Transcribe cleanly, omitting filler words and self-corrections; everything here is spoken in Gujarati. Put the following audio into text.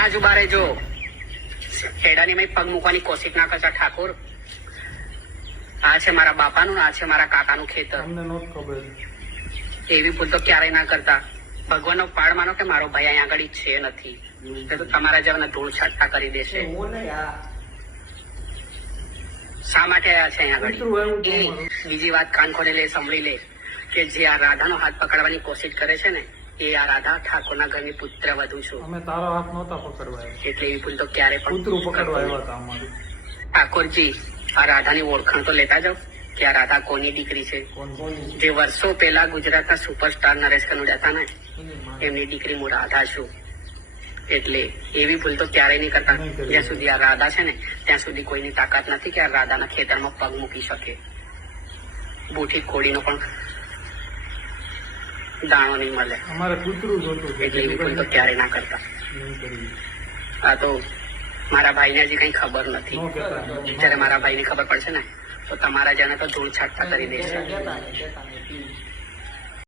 ત્યાં જ ઉભા રહેજો. ખેડાની મેં પગ મૂકવાની કોશિશ ના કરતા ઠાકોર. આ છે મારા બાપાનું ને આ છે મારા કાકાનું ખેતર. અમને નહોત ખબર. એવી ભૂલ તો ક્યારેય ના કરતા. ભગવાનનો પાડ માનો કે મારો ભાઈ અહીંયા આગળ છે નથી, તો તમારા જેવાને ધૂળ છાંટા કરી દેશે. શા માટે આવ્યા છે અહીંયા આગળ? બીજી વાત કાન ખોલી લે, સાંભળી લે કે જે આ રાધાનો હાથ પકડવાની કોશિશ કરે છે ને, એ આ રાધા ઠાકોરના ઘરની પુત્ર વધુ છું. અમે તારો હાથ નહોતા પકડવા આવ્યા. એટલે એવી ભૂલ તો ક્યારે પણ કૂતરું પકડવા આવ્યા હતા અમારું. ઠાકોરજી, આ રાધાની ઓળખાણ તો લેતા જાઓ કે આ રાધા કોની દીકરી છે. જે વર્ષો પહેલા ગુજરાતના સુપરસ્ટાર નરેશ કનોડિયા હતા ને, એમની દીકરી હું રાધા છું. એટલે એવી ભૂલ તો ક્યારેય નહીં કરતા. જ્યાં સુધી આ રાધા છે ને ત્યાં સુધી કોઈની તાકાત નથી કે આ રાધાના ખેતરમાં પગ મૂકી શકે. બુઠી કોડીનો પણ દાણો નહીં મળે. અમારે કૂતરું જોતું. એટલે એવી ભૂલ તો ક્યારેય ના કરતા. નહીં કરી. આ તો મારા ભાઈને હજી કઈ ખબર નથી. ન કહેતા. જયારે મારા ભાઈને ખબર પડશે ને તો તમારા જેને તો ધૂળ છાંટા કરી દેશે.